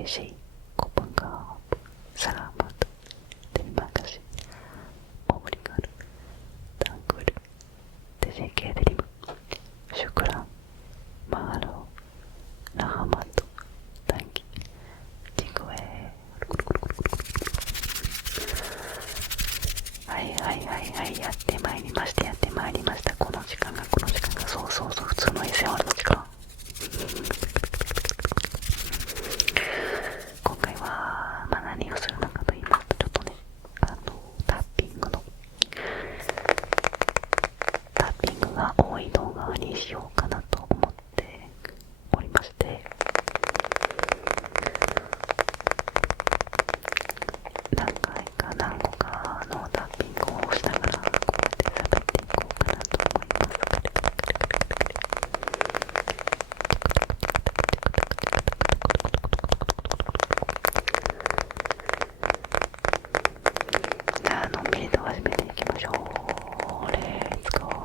Malaysia, Kopenhagen, Selamat, terima kasih, obrigado, tranquilo, teşekkür ederim, şükran, mahalo, rahmat, thank you, jingwe。はいはいはいはい、やってまいりました、やってまいりました。この時間が、そうそうそう、普通の SR の時間。今回は、何をするのかと言いますと、ちょっとね、タッピングが多い動画にしようかなと思っておりまして、何個かのタッピングをしながらこうやって喋っていこうかなと思います。じゃあのんびりと始めていきましょう。レッツゴー。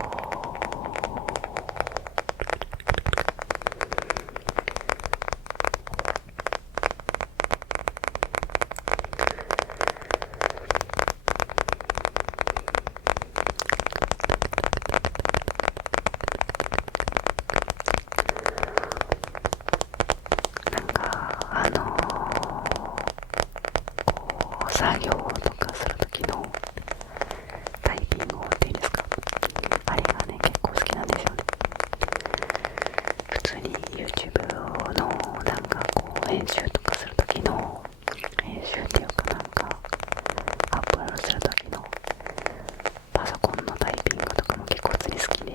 作業とかするときのタイピング音っていうんですか、あれがね結構好きなんですよね。普通に YouTube の編集とかするときの編集っていうかアップロードするときのパソコンのタイピングとかも結構普通に好きで、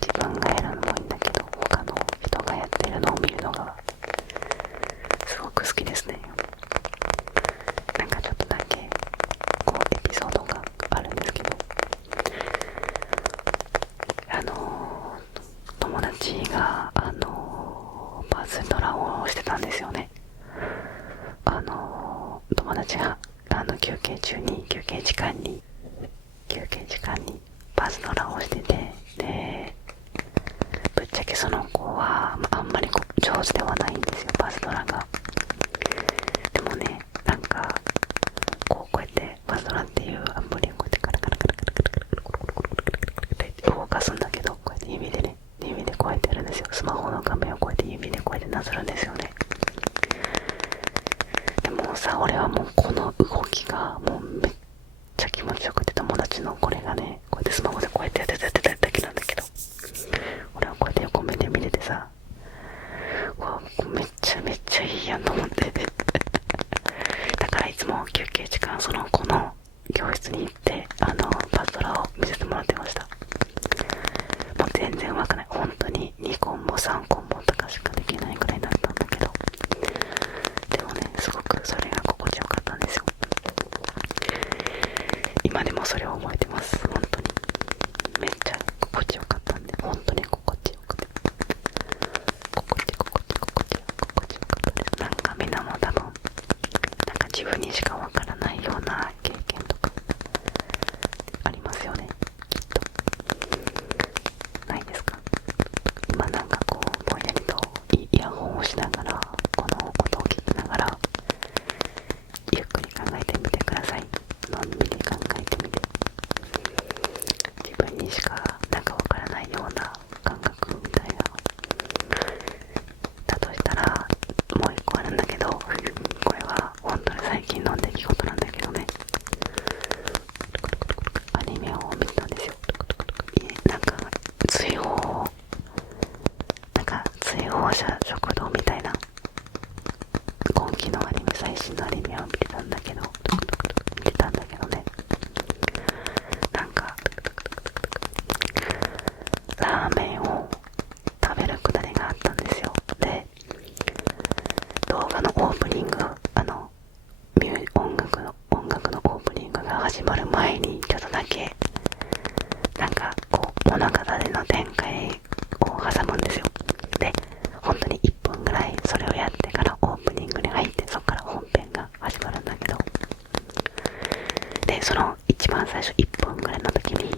自分がやるのもいいんだけど他の人がやってるのを見るのがすごく好きですね。ちょっとだけエピソードがあるんですけど、友達がバズドラをしてたんですよね。友達が休憩時間にバズドラをしてて、でぶっちゃけその子はあんまり上手ではないんですよ、バズドラが。でもね、こうやってバズドラっていうアプリをこうやってカラカラカラカラカラカラカラカラカラカラカラって動かすんだけど、こうやって指でこうやってやるんですよ。スマホの画面をこうやって指でこうやってなぞるんですよね。でもさ、俺はもうこの動きがもうめっちゃ気持ちよくて、友達のこれがねこうやってスマホでこうやってやってただけなんだけど、俺はこうやって横目で見ててさ、わめっちゃいいやんと思ってだからいつも休憩時間その子の教室に行ってパズドラを見せてもらってました。もう全然上手くない、本当に2コンボ3コンボとかしかできないくらいだったんだけど、でもねすごくそれが心地よかったんですよ。今でもそれを覚えてます。本当にめっちゃ心地よかったんで、本当に心地よくて心地よかったです。みんなも多分自分にしかわからないような経験とかありますよね、きっと。ないですか？今ぼんやりとイヤホンをしながらこの音を聞きながらゆっくり考えてみてください。のんびり考えてみて、自分にしかわからないような感覚みたいな。だとしたらもう一個あるんだけど、これは本当に最近の出来事なんだけどね、アニメを見たんですよ。追放者食堂みたいな今期のアニメ、最新のアニメを見てたんだけどね、ラーメンを食べるくだりがあったんですよ。で、動画のオープニング、音楽のオープニングが始まる前にちょっとだけ物語の展開を挟むんですよ。で、本当に1分ぐらいそれをやってからオープニングに入って、そこから本編が始まるんだけど、でその一番最初1分ぐらいの時に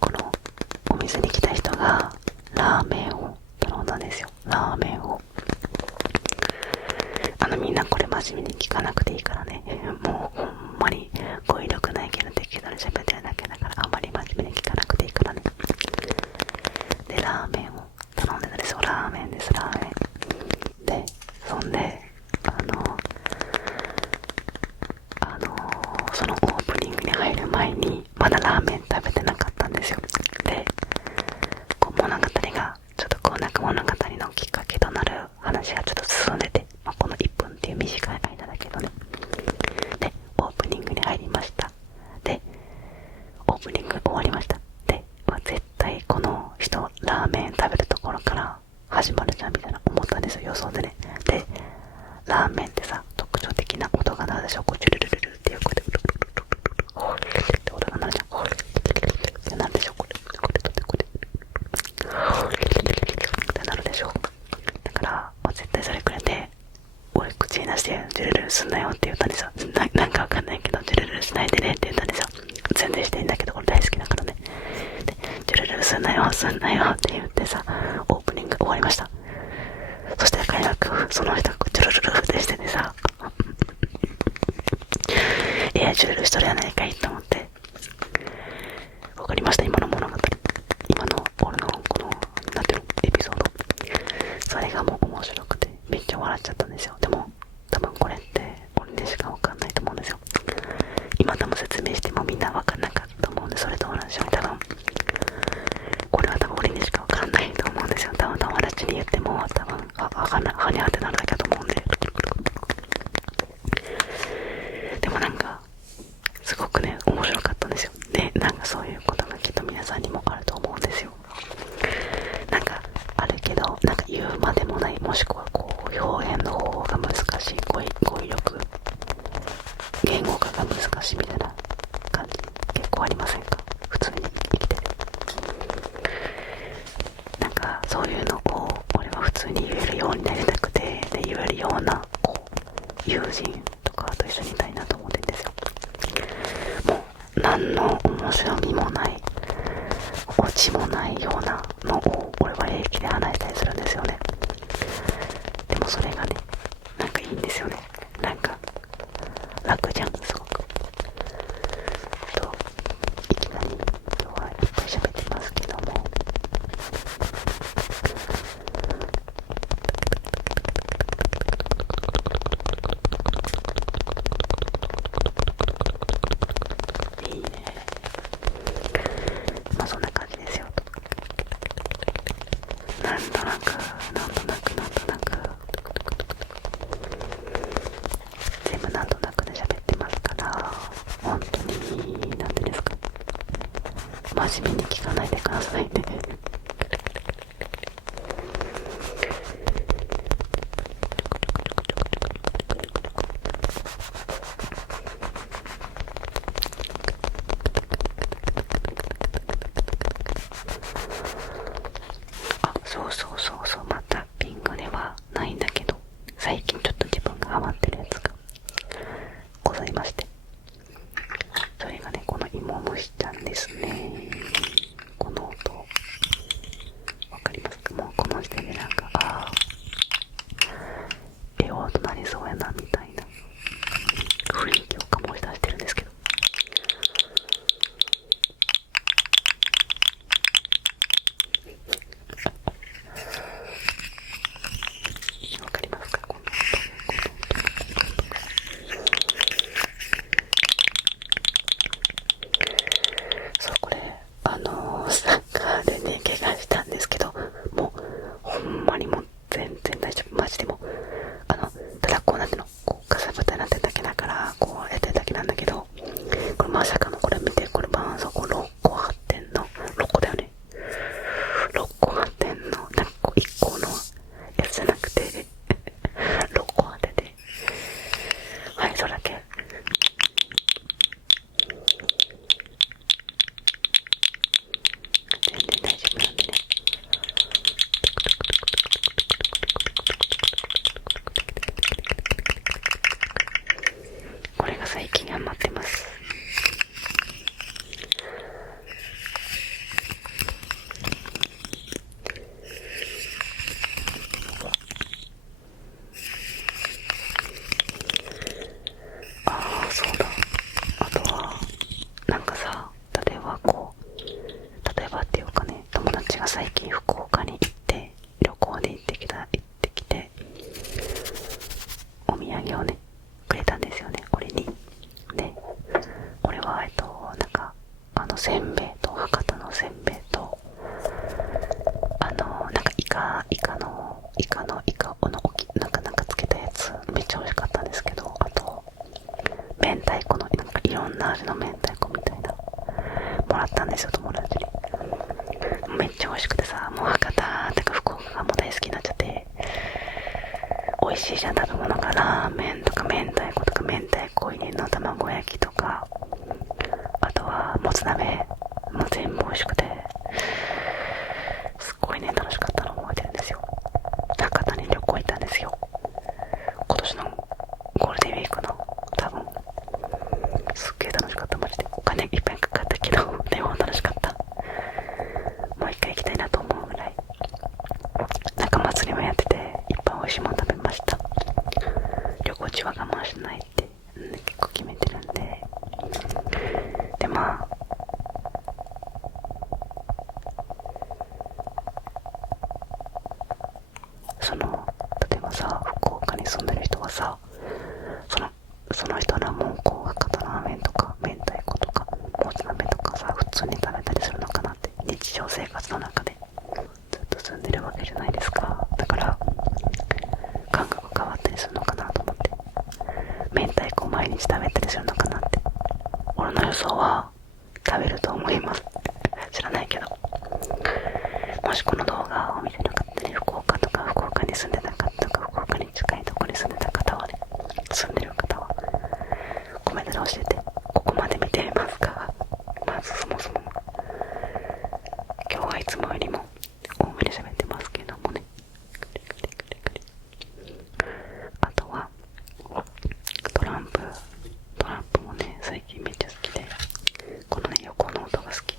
このお店に来た人がラーメンを頼んだんですよ。ラーメンを。みんなこれ真面目に聞かなくていいからね。もうほんまに語彙力ないけど適当に喋ってるだけだから、あんまり真面目に聞かなくていいからね。で、ラーメンを頼んでたんですよ。ラーメンです、ラーメン。で、そんで、そのオープニングに入る前に、まだラーメン食べてなかったんですよ。で、こう物語が、ちょっとこうなんか物語のきっかけとなる話がちょっと進んでて、この1分っていう短い間だけどね。で、オープニングに入りました。で、オープニング終わりました。で、絶対この人、ラーメン食べるところから始まるじゃんみたいな思ったんですよ、予想でね。で、ラーメンってさ、特徴的な音が鳴るでしょ。こう、チュルルルルっていう声で、って音が鳴るじゃん。ってなるでしょ。これってなるでしょ。だから、絶対それくれて、俺口に出して、ジュルルルすんなよって言ったんですよ。なんかわかんないけど、ジュルルルしないでねって言ったんですよ。全然していいんだけど、これ大好きだからね。で、ジュルルルすんなよ、すんなよって言ってさ、オープニング終わりました。そして開幕、その人がジュルルルってしててさ、ジュルルしとるやないかいと思って。わかりました、今の物語。今の俺のこの、なんていうの、エピソード。それがもう面白くて、めっちゃ笑っちゃったんですよ。でも、多分これって俺でしかわかんないと思うんですよ。今多分説明してもみんなわかんなかったと思うんで、それと同じように多分、これは多分俺にしかわかんないと思うんですよ。多分友達に言っても、多分、はにゃってなるだけだと思うんで。でもなんか、すごくね、面白かったんですよ。で、なんかそういうことがきっと皆さんにもあると思うんですよ。なんか、あるけど、なんか言うまでもない、もしくはこう、表現の方法が難しい、語彙力、言語化が難しいみたいな感じ、結構ありませんか？普通に生きてて。なんか、そういうのを、俺は普通に言えるようになりたくて、で、言えるような、こう、友人とかと一緒にいたいなと思ってるんですよ。もう、何の面白みもない、オチもないようなのを、俺は平気で話したりするんですよね。でもそれがね、なんかいいんですよね。なんか、楽じゃん、すごく。と、いきなり今日はいっぱい喋ってますけども、いいね。まあそんな感じですよ。なんとなく全部なんとなくで喋ってますから、本当に、なんていうんですか、真面目に聞かないでくださいね。あ、そう、まあ、タッピングではないんだけど、最近ちょっと自分がハマってるやつがございまして、それがね、この芋虫ちゃんですね。この音、が最近福岡に行って旅行で行ってきてお土産をねくれたんですよね、俺に。で俺はなんかせんべいと、博多のせんべいと、なんかイカのなんかつけたやつめっちゃ美味しかったんですけど、あと明太子のなんかいろんな味の明太子みたいなもらったんですよ、友達に。めっちゃ美味しくてさ、もう博多とか福岡がもう大好きになっちゃって、美味しいじゃん、食べ物がラーメンとか明太子とか明太子入りの卵焼きとか、あとはもつ鍋、もう全部美味しくて、すっごいね楽しかったのを覚えてるんですよ。博多に旅行行ったんですよ、今年のゴールデンウィークの。多分すっげー楽しかった、マジで。お金いっぱいかかったけどでも楽しかった。もう一回行きたいなと思うぐらい。なんか祭りもやってていっぱい美味しいもの食べました。旅行中は我慢しないって、結構決めてるんで。でまあ例えばさ、福岡に住んでる人はさ、その人らもこう博多ラーメンとか明太子とかもつ鍋とかさ普通に食べたりするのかなって、日常生活の中でずっと住んでるわけじゃないですか。だから感覚変わったりするのかなと思って、明太子を毎日食べたりするのかなって。俺の予想は食べると思います知らないけど。もしこの動画を見てる方で福岡とか福岡に住んでた方とか福岡に近いところに住んでた方はね、住んでる方はコメントで教えて。ここまで見ていますか？まずそもそも今日はいつもよりも多めに喋ってますけどもね。あとはトランプもね最近めっちゃ好きで、このね横の音が好き。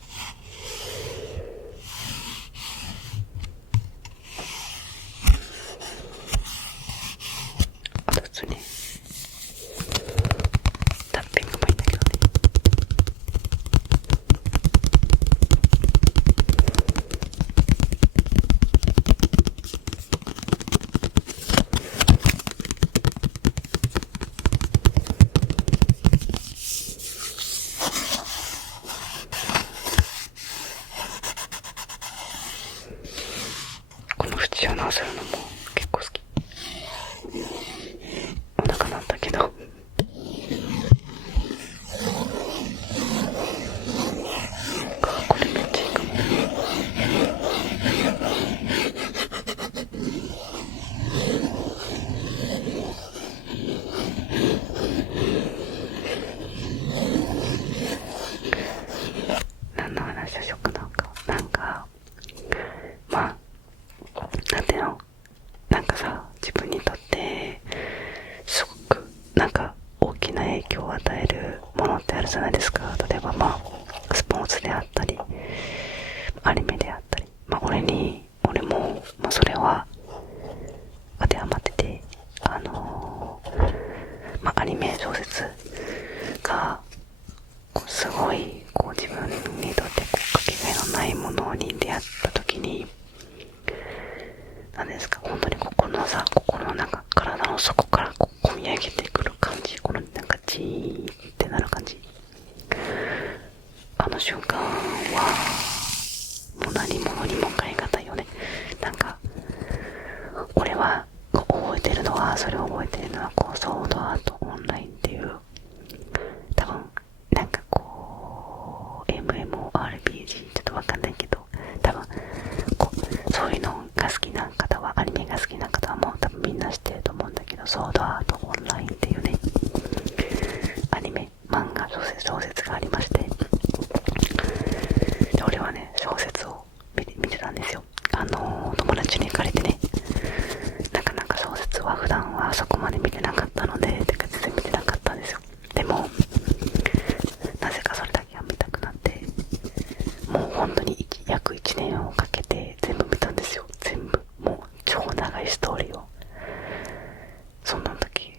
あと普通にタッピングもいいんだけどね。この縁を直せるのも結構好き。お腹鳴ったけどこれめっちゃいいかも。何の話をしようかなんかまあなんていうの、なんかさ、自分にとってすごくなんか大きな影響を与えるものってあるじゃないですか。例えばスポーツであったりアニメであったり、俺も、それは当てはまってて、アニメ小説がすごい自分にとってかけがえのないものに出会った時に、何ですか、本当に心の中、体の底から込み上げてくる感じ、このなんかジーってなる感じ、あの瞬間はもう何者にも代え難いよね。なんか俺は覚えてるのはソードアートオンラインっていう、多分なんかMMORPG ちょっとわかんないけど、多分そういうのが好きな方は、アニメが好きな方はもう多分みんな知ってると思うんだけど、ソードアートオンラインっていうねアニメ漫画小説がありまして、で俺はね小説を見てたんですよ。友達に借りてね。なかなか小説は普段はそこまで見てなかったので、全然見てなかったんですよ。でもなぜかそれだけは見たくなって、もう本当に約1年をかけて全部見たんですよ。全部もう超長いストーリーを。そんな時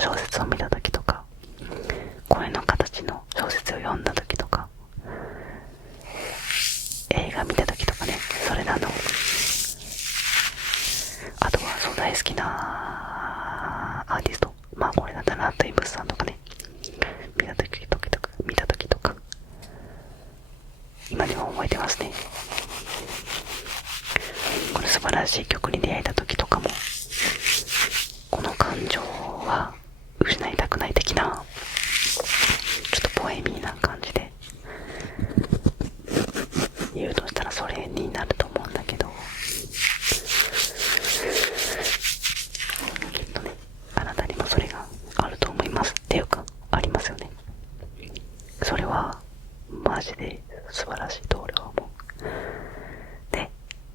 小説を見た時とか、声の形の小説を読んだ時とか、映画見た時とかね、それなの。あとはそう大好きなアーティスト、まあこれだったらアットイブスさんとかね、見た時とか今でも覚えてますね。この素晴らしい曲に出会えた時とかも、この感情は失いたくない的な、ちょっとポエミーな感じで言うとしたらそれになると思うんだけど、きっとね、あなたにもそれがあると思いますっていうか、ありますよね。それはマジで素晴らしいと俺は思う。で、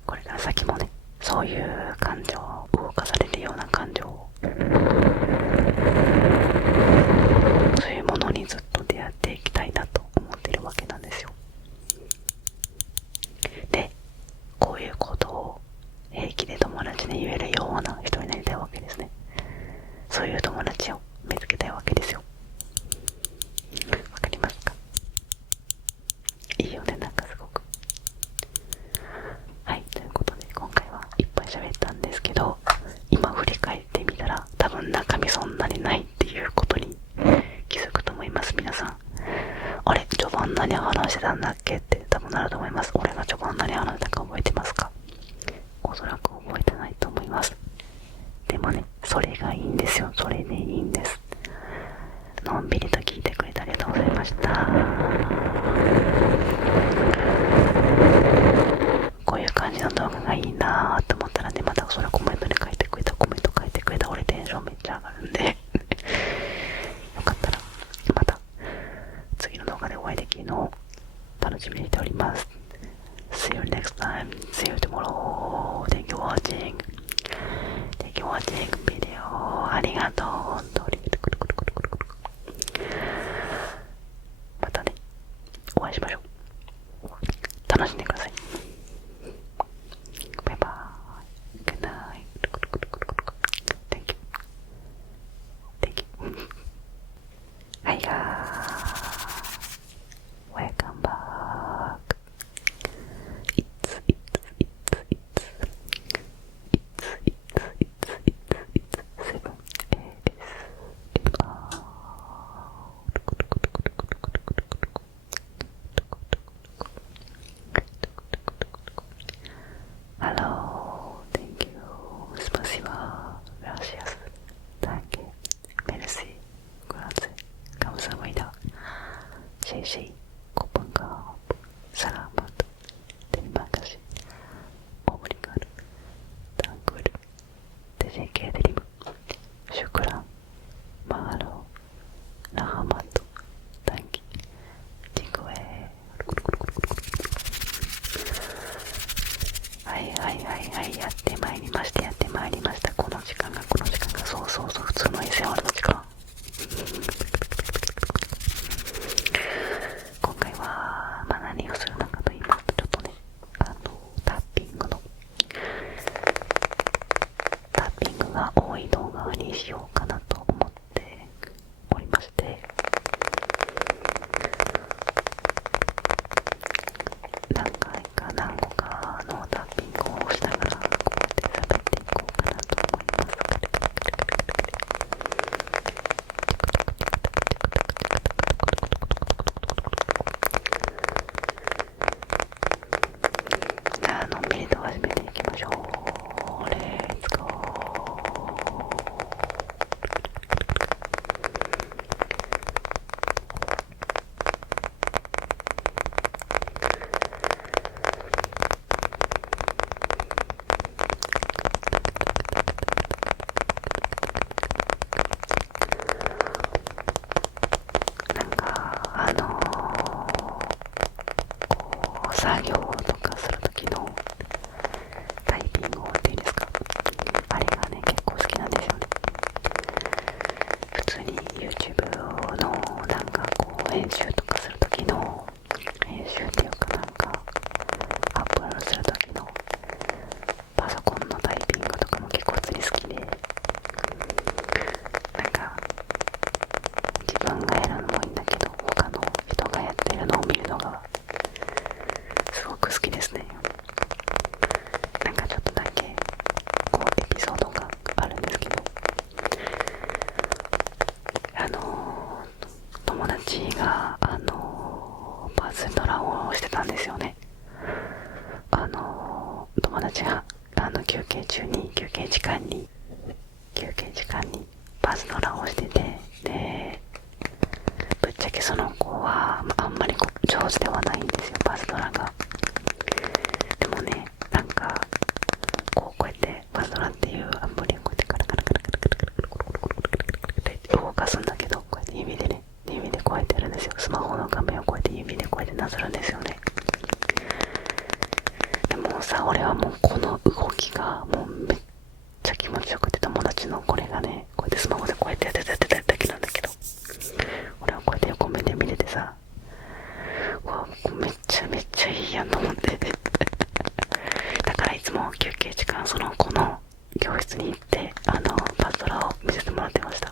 これから先もね、そういう感情、動かされるような感情を、そういうものにずっと出会っていきたいなと思ってるわけなんですよ。で、こういうことを平気で友達に言えるような人になりたいわけですね。そういう友達を見つけたいわけですよ。わかりますか？いいよね、なんかすごく。はい、ということで今回はいっぱい喋ったんですけど、今振り返ってみたら多分中身そんなにないっていうことに気づくと思います。皆さん、あれ序盤何話してたんだっけって多分なると思います。俺が序盤何話したか覚えてますか？おそらく覚えてないと思います。でもね、それがいいんですよ。それでいいんです。のんびりと聞いてくれてありがとうございました。こういう感じの動画がいいなーと思ったらね、またそれコメントに書いてくれた、俺テンションめっちゃ上がるんでよかったらまた次の動画でお会いできるのを楽しみにしております。 See you next time. See you tomorrow. Thank you for watching. Thank you for watching video. ありがとう。またね、お会いしましょう。楽しんでください。バイバーイ。Good night. Thank you. Thank you. Hi guys. Welcome back. It's 7ASMR. Hello, thank you, спасибо, gracias, danke, merci, grazie, 감사합니다,谢谢, 고맙습니다, salamat, terima kasih, obrigado, danke, teşekkür ederim, şükran, mahalo, rahmat, danke, 친구의はいやってまいりました。この時間がそう普通の SMR の時間。今回は何をするのかと言いますと、ちょっとね、タッピングが多い動画にしようかなと思っておりまして、何個かのタッピングをしながらこうやって喋っていこうかなと思います。じゃあのんびりと始めていきましょう。レッツゴー。休憩時間にパズドラをしてて、でぶっちゃけその子は、あんまり上手ではないんですよ、パズドラが。でもね、なんかこうやってパズドラっていうアプリをこうやってカラカラカラカラカラカラカラカラカラカラカラカラって動かすんだけど、こうやって指でこうやってやるんですよ。スマホの画面をこうやって指でこうやってなぞるんですよね。でもさ、俺はもうこの動きがもうめっちゃ気持ちよくて、友達のこれがね、こうやってスマホでこうやってやってただけなんだけど、俺はこうやって横目で見ててさ、うわ、めっちゃいいやんと思ってだからいつも休憩時間その子の教室に行ってパズドラを見せてもらってました。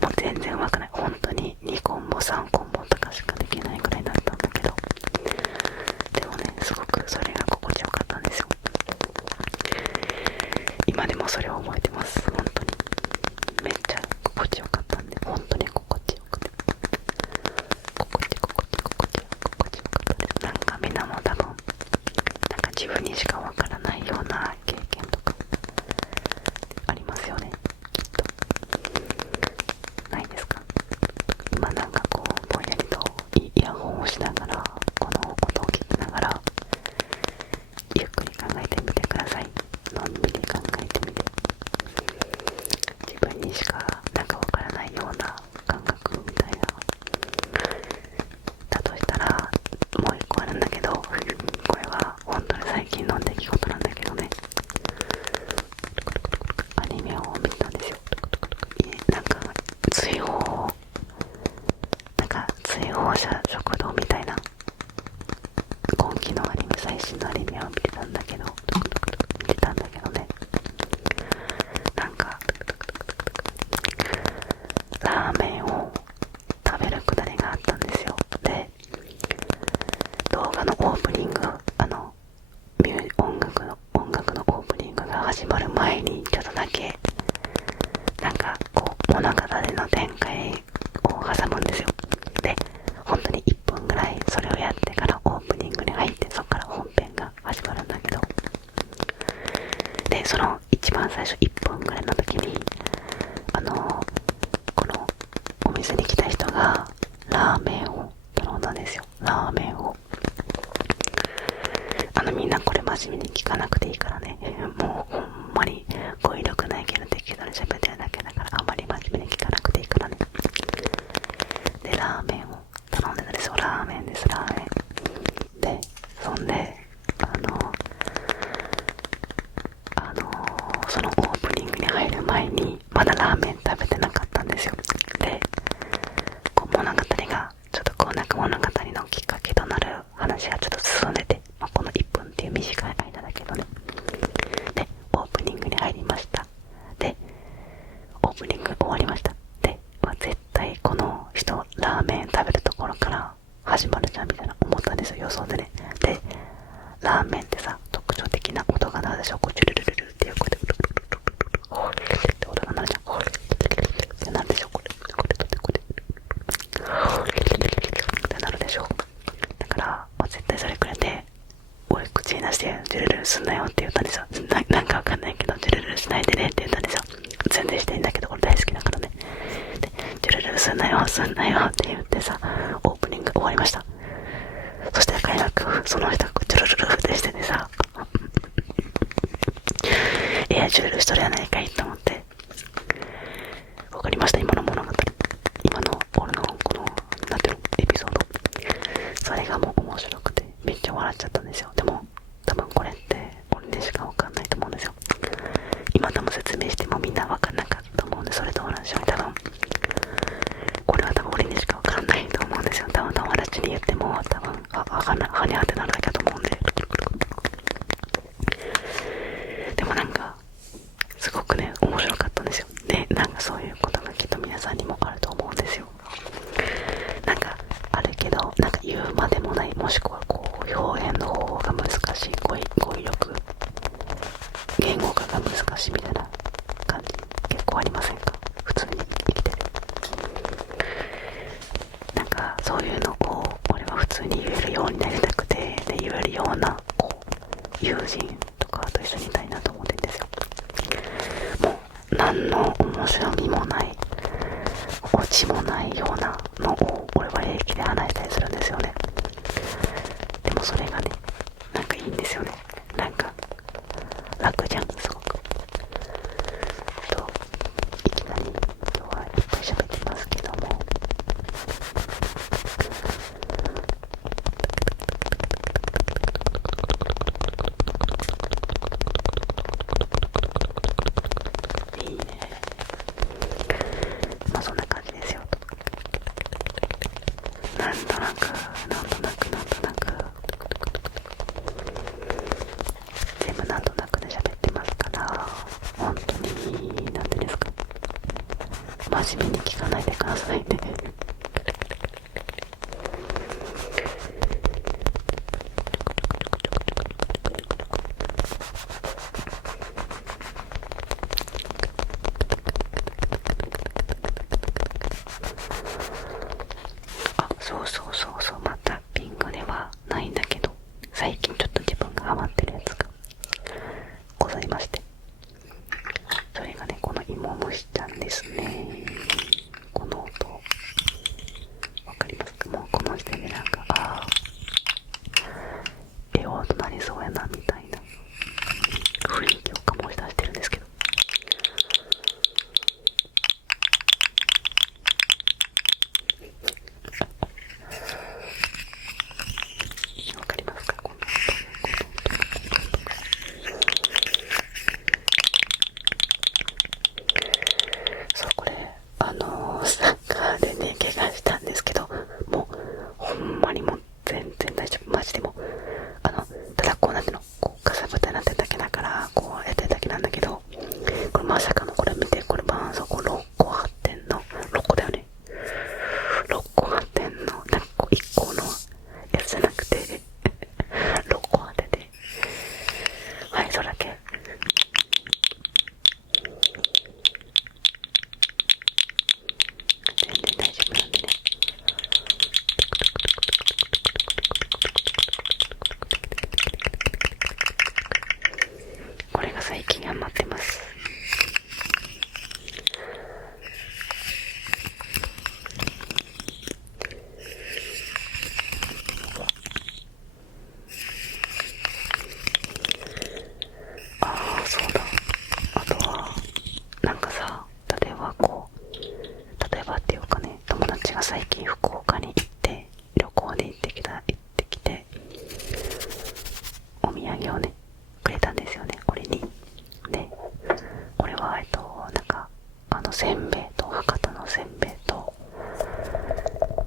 もう全然上手くない、本当に2コンボ3コンボとかしかできないぐらいだったんだけど、でもね、すごくそれが心地よかったんですよ。今でもそれを覚えてます。本当にめっちゃ心地よかったんで、本当に心地よくて、心地よかったです。なんかみんなも多分なんか自分にしかわからないような経験とかありますよね、きっと。ないですか？今なんかこうぼんやりとイヤホンをしながらこの音を聞きながらゆっくり考えてみてください。のんびり考えてみて、自分にしかなんかわからないような感覚みたいな。だとしたらもう一個あるんだけど、これは本当に最近の出来事なんだけどね、アニメを見たんですよ。なんか追放者食堂みたいな、今期のアニメ、最新のアニメを見てたんだけどね、なんかラーメンを食べるくだりがあったんですよ。で、動画のオープニング、音楽のオープニングが始まる前にちょっとだけなんかこう物語の展開を挟むんですよ。で、本当に1分ぐらいそれをやってからオープニングに入って、そこから本編が始まるんだけど、でその一番最初1分ぐらいの時にこのお店に来た人がラーメンを頼んだんですよ。ラーメンをみんなこれ真面目に聞かなくていいからね、もうほんまに語彙力ないけど適当に喋ってるだけだから、あんまり真面目に聞かなくていいからね。でラーメンを頼んでたんですよ。ラーメンです、ラーメンで、そんでそのオープニングに入る前にまだラーメン食べてなかったんですよ。でこう物語がちょっとこうなんか物語のきっかけとなる話がちょっと進んでて、この1分っていう短い間だけどね。でオープニングに入りました。でオープニング終わりました。で、絶対この人ラーメン食べるところから始まるじゃんみたいな思ったんですよ、予想でね。でラーメンってさ、特徴的な音が鳴るでしょ。こうチュルルルルっていうこうやってホールって音が鳴るじゃん。ホールってなるでしょ。これってなるでしょ。だから絶対それくれて、おい口に出してチュルルルすんなよって言ったんですよ。なんかわかんないけどチュルルルしないでねって言ったんですよ。全然していいんだけど俺大好きだからね。でチュルルルすんなよって言ってさ、オープニング終わりました。そして開幕、その人がチュルルルってしててさ、チュルルしとるやないかいと思って、わかりました、今の物語、今の俺のこのなんていうのエピソード、それがもう面白くてめっちゃ笑っちゃったんですよ。でも多分これって俺にしかわかんないと思うんですよ。今多分説明してもみんなわかんなかったと思うんで、それと同じように多分これは多分俺にしかわかんないと思うんですよ。多分友達に言っても多分はにゃってなるだけだと思うんで。でもなんかすごくね面白かったんですよ。でなんかそういうことがきっと皆さんにもあると思うんですよ。なんかあるけど、なんか言うまでもない、もしくはこう表現の方法が難しい、語彙力、言語化が難しいみたいな感じ結構ありませんか？普通に生きてる。なんかそういうのを俺は普通に言えるようになりたくて、で言えるようなこう友人とかと一緒にいたいなと思って何の面白みもないオチもないようなのを俺は平気で話したりするんですよね。でもそれがね、なんかいいんですよね。なんか楽じゃん、すごく。と、いきなり今日はいっぱい喋ってますけども、いいね。まあそんな感じですよと。なんとなく全部なんとなくで喋ってますから、本当になんてですか、真面目に聞かないでくださいね。あ、そう、またピングではないんだけど、最近ちょっと自分がハマってるやつがございまして、それがね、この芋虫ちゃんですね。この音わかりますか？もうこの時点でなんか、絵をとなりそうやなみたいな雰囲気を醸し出してるんですけど、わかりますか？この音。そう、これサッカーでね怪我したんですけど、もうほんまにもう全然大丈夫、マジで。もただこうなんていうの、こうかさぶたになってるだけだから、こうやってるだけなんだけど、これまさかの、これ見て、これ絆創膏6個貼ってんの。6個だよね。6個貼ってんの。なんかこう1個のやつじゃなくて6個貼ってて、はい、それだけ。全然大丈夫なんでね。これが最近ハマってます。そうだ。あとはなんかさ、例えばっていうかね、友達が最近福岡に行って、旅行で行ってきて、お土産をねくれたんですよね、俺に。で、俺はなんかせんべいと、博多のせんべいと、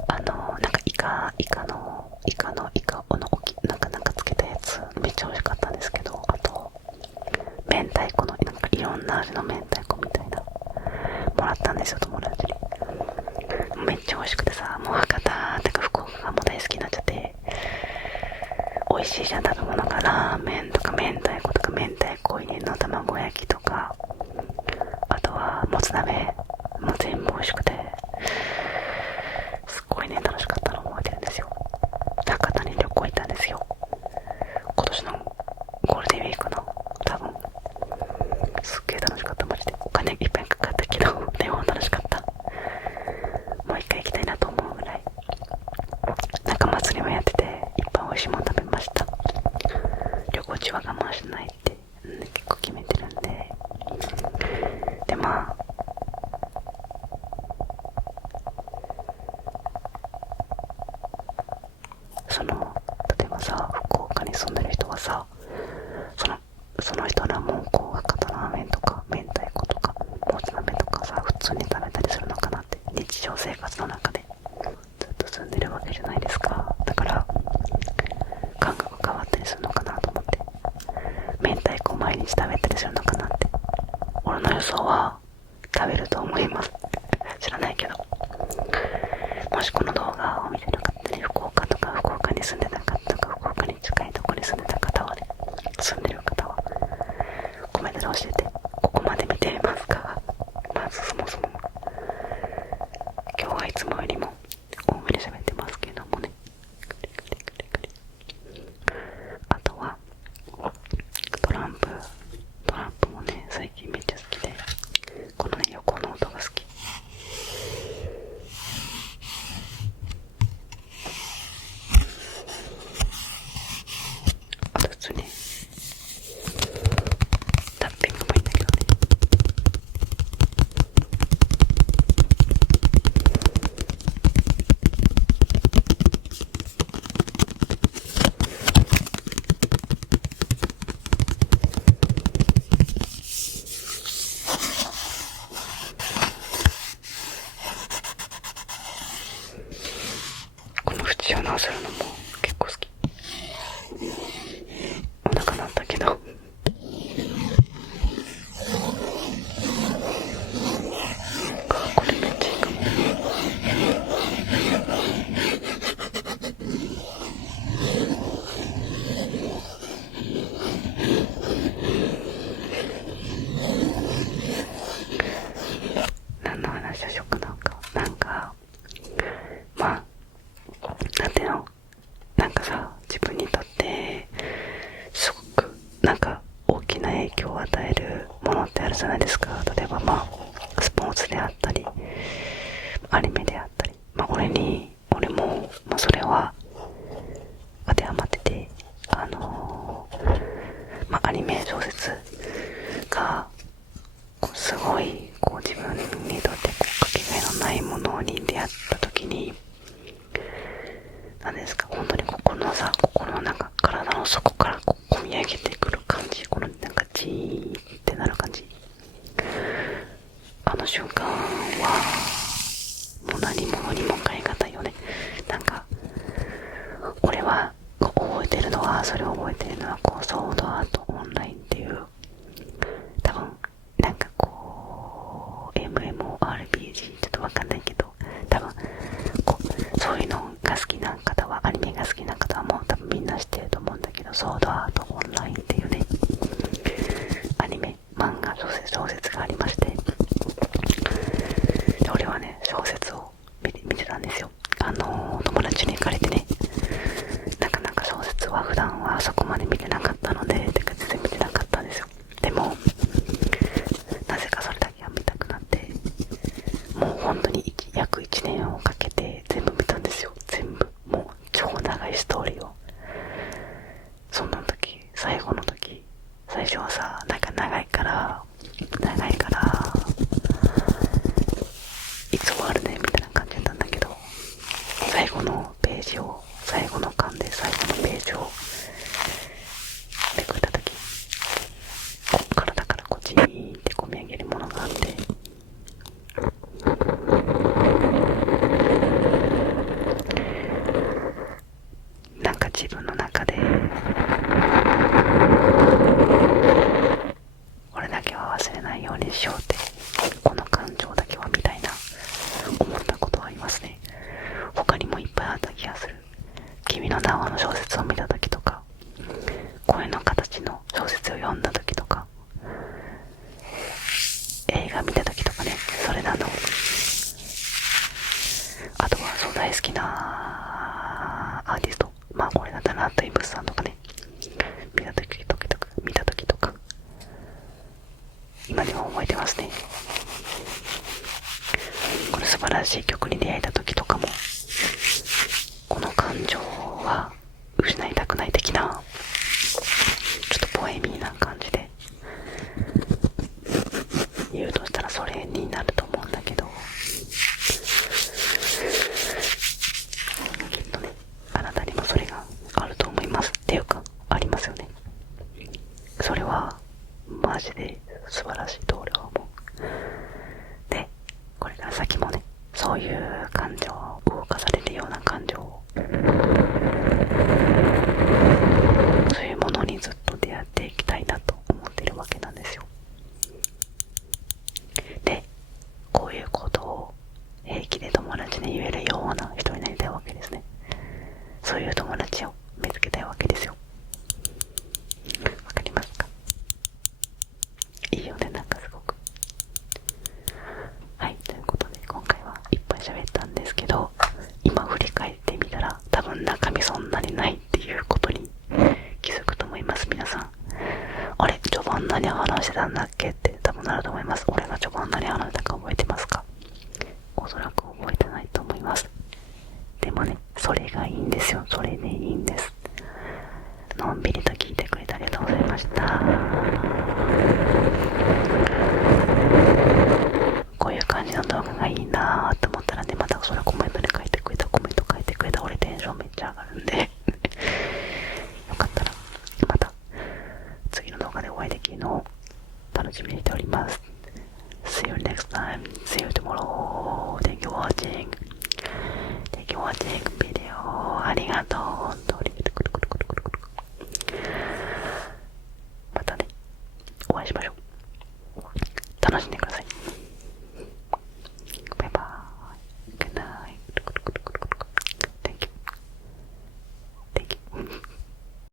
なんかイカのなんかつけたやつ、めっちゃ美味しかったんですけど、あと明太子のなんかいろんな味の明太子みたいなもらったんですよ、友達に。めっちゃ美味しくてさ、もう博多とか福岡がもう大好きになっちゃって、美味しいじゃん、食べ物が。ラーメンとか明太子とか、明太子入りの卵焼きとか、あとはもつ鍋、もう全部美味しくて、すっごいね楽しかったのを覚えてるんですよ。博多に旅行行ったんですよ、今年のゴールデンウィークの。多分すっげえ楽しかった、マジで。お金いっぱいかかったけどでも楽しかった。もう一回行きたいなと思うぐらい。なんか祭りもやってて、いっぱい美味しいもの食べました。旅行中は我慢しないって、結構決めてるんで。で、まあ例えばさ、福岡に住んでる人はさ、その人らもこう博多ラーメンとか明太子とかもつ鍋とかさ、普通に食べたりするのかなって。日常生活の中でずっと住んでるわけじゃないですか。だから感覚変わったりするのかなと思って、明太子を毎日食べたりするのかなって。俺の予想は食べると思います知らないけど。もしこの動画を見てなかったり、福岡に住んでなかったか、福岡に近いところに住んでた方はね、住んでる方はコメントで教えて。ここまで見てますか？まずそもそも今日はいつもよりも多めに喋ってますけどもね。あとはトランプもね最近めっちゃ好きで、ものってあるじゃないですか。例えばスポーツであったり、アニメであったり。俺も、それは当てはまってて、アニメ小説が、すごい、自分にとってかけがえのないものに出会った時に、何ですか、本当に心の中、体の底から込み上げてくる感じ、このなんかジーってなる感じ。あの瞬間は、もう何者にも代え難いよね。なんか、俺はそれを覚えてるのは、ソードアートオンラインっていう、多分、なんかMMORPG、ちょっとわかんないけど、多分、そういうのが好きな方は、アニメが好きな方はもう多分みんな知ってると思うんだけど、ソードアートオンラインっていうね、アニメ、漫画、小説がありまして、で俺はね、小説を見てたんですよ。友達に行かれてね、なかなか小説は普段はそこまで見てなかったので、全然見てなかったんですよ。でも、なぜかそれだけは見たくなって、もう本当に約1年をかけて全部見たんですよ。全部。もう超長いストーリーを。その時、最後の時、最初はさ、なんか長いから、いつ終わるねみたいな感じだったんだけど、最後の巻で最後のページをめくった時、体からこっちにって込み上げるものがあって、なんか自分の中で、俺だけは忘れないようにしようって、この感情だけはみたいな思ったことはありますね。他にもいっぱいあった気がする。君の名はの小説を見た時とか、声の形の小説を読んだ時とか、映画見た時とかね、それなど、あとは大好きなアーティスト、俺だったらイブスさんとかね、見た時とか、今でも覚えてますね。これ素晴らしい曲に出会えた時とかも、この感情は失いたくない的な、ちょっとポエミーな感じで言うとしたらそれになると思うんだけど、きっとね、あなたにもそれがあると思います。っていうか、ありますよね。それはマジで素晴らしいと俺は思う。で、これから先もね、そういう感情を動かされるような感情を、そういうものにずっと出会っていきたいなと思ってるわけなんですよ。で、こういうことを平気で友達に言えるような人になりたいわけですね。そういう友達を見つけたいわけですよ。わかりますか？いいよね、なんかすごく。はい、ということで今回はいっぱい喋ったんですけど、今振り返ってみたら多分中身そんなにないっていうことに気づくと思います。皆さん、あれ序盤何話してたんだっけって多分なると思います。俺が序盤何話したか覚えてますか？おそらく覚えてないと思います。でもね、それがいいんですよ。それでいいんです。のんびりと聞いてくれてありがとうございました。